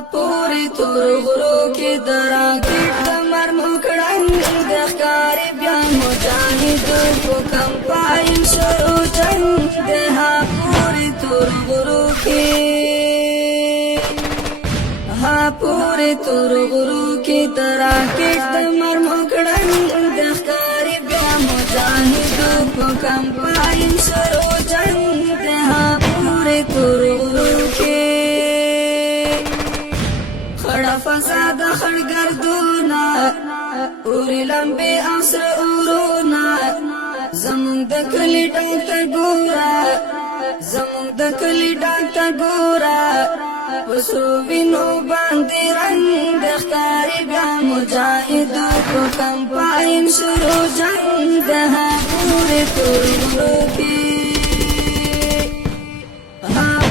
پوری تور غرو کی دراکټ دمر مکړنګ د ښکاری بیا مجاهد په کمپاین شروع جنگ ده پوری تور غرو کی پوری تور غرو کی دراکټ دمر مکړنګ د ښکاری بیا مجاهد په کمپاین شروع جنگ ده پوری تور غرو کی خړه فساد خړګردونا اوري لمبي اسر اورونا زمون د کلی ډاکټر ګورا زمون د کلی ډاکټر ګورا وسو وینو باندې رنگ د ښکاری بیا مجاهد په کمپاین شروع جنگ ده پوری تور غرو کی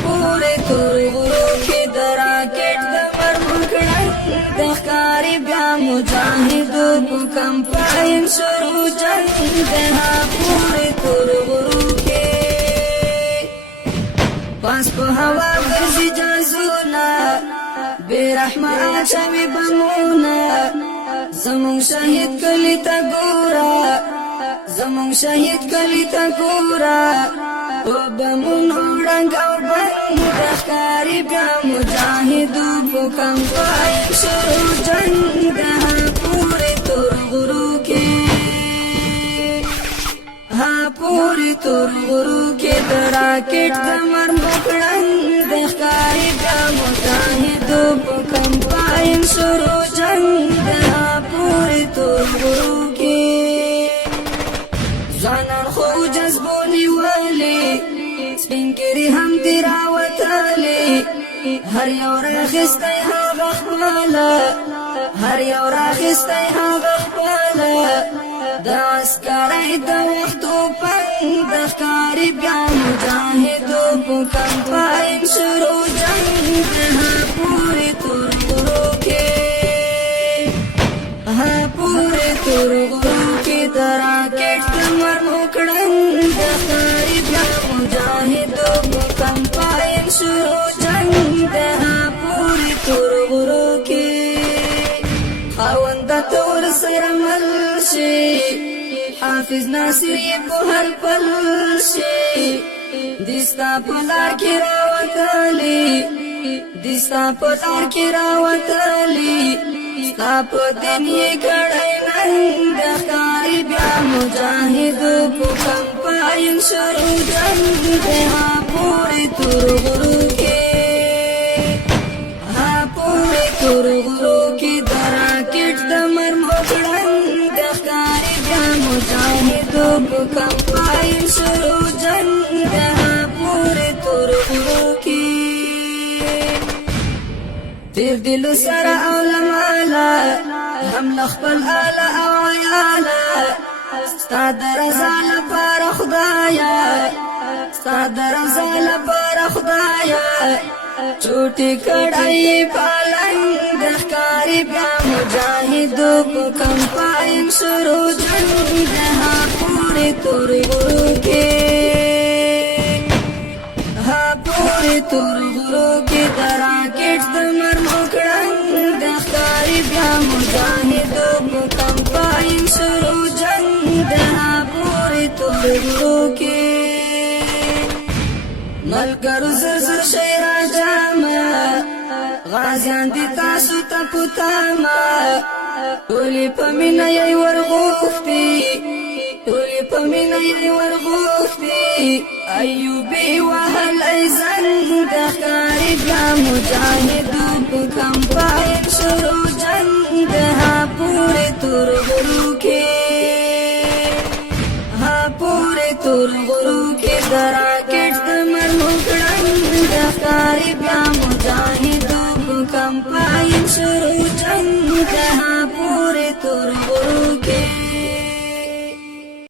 پوری تور غرو کی دراکټ دمر مکړنګ د ښکاری بیا مجاهد په کمپاین شروع جنگ ده پوری تور غرو کی پاس په هوا ګرځي جازونا بے رحمه اچوي بمونا زمون شهید کلی تا ګورا زمون شهید کلی تا ګورا او بمونو رنگ او بنگ د ښکاری بیا مجاهد په کمپاین شروع جنگ ده پوری تور غرو کی پوری تور غرو کی دراکټ دمر مکړنګ د ښکاری بیا مجاهد په کمپاین شروع جنگ ده پوری تور غرو کی ځوانان خو جذبونی ولی سپینګری هم دی راوتلی هر یو راخستی هغه خپله هر یو راخستی هغه خپله د عسکرۍ د وختو پنګ د ښکاري بیا مجاهدو په کمپاین شروع جنگ ده پوری تور غرو کې پوری تور غرو کې دراکټ دمر مکړنګ د ښکاري بیا مجاهدو په کمپاین شروع جنگ ده پوری تور غرو کې خاوند تور سره مل شي حافظ ناصر یې په هر پل شي دستا په لار کې راوتلی دستا په لار کې راوتلی ستا په دین یې کړی ننګ د ښکاري بیا مجاهد په کمپاین شروع جنگ ده پوری تور غرو کې پوری تور غرو کې دراکټ دمر مکړنګ د ښکاری بیا مجاهد په کمپاین شروع جنگ ده پوری تور غرو کې تیر دلو سره او لمالا هم لخپل آلا او عیالا ستا د رضا لپاره خدایا ستا د رضا لپاره خدایا چوټی کړای پالنګ د ښکاری بیا مجاهد په کمپاین شروع جنگ ده پوری تور غرو کې پوری تور غرو کې دراکټ دمر مکړنګ د ښکاری بیا مجاهد په کمپاین شروع جنگ ده پوری تور غرو کې ملګرو زر زر شي راجامه غازیان دي تاسو ته پوتامه ټولې په مینه یې ورغوښتي ټولې په مینه یې ورغوښتي ایوبي وهلی زنګ د ښکاري بیا مجاهد په کمپاین شروع جنگ ده پوری تور غرو کې پوری تور غرو کې دراکټ دمر مکړنګ د ښکاری بیا مجاهد په کمپاین شروع جنگ ده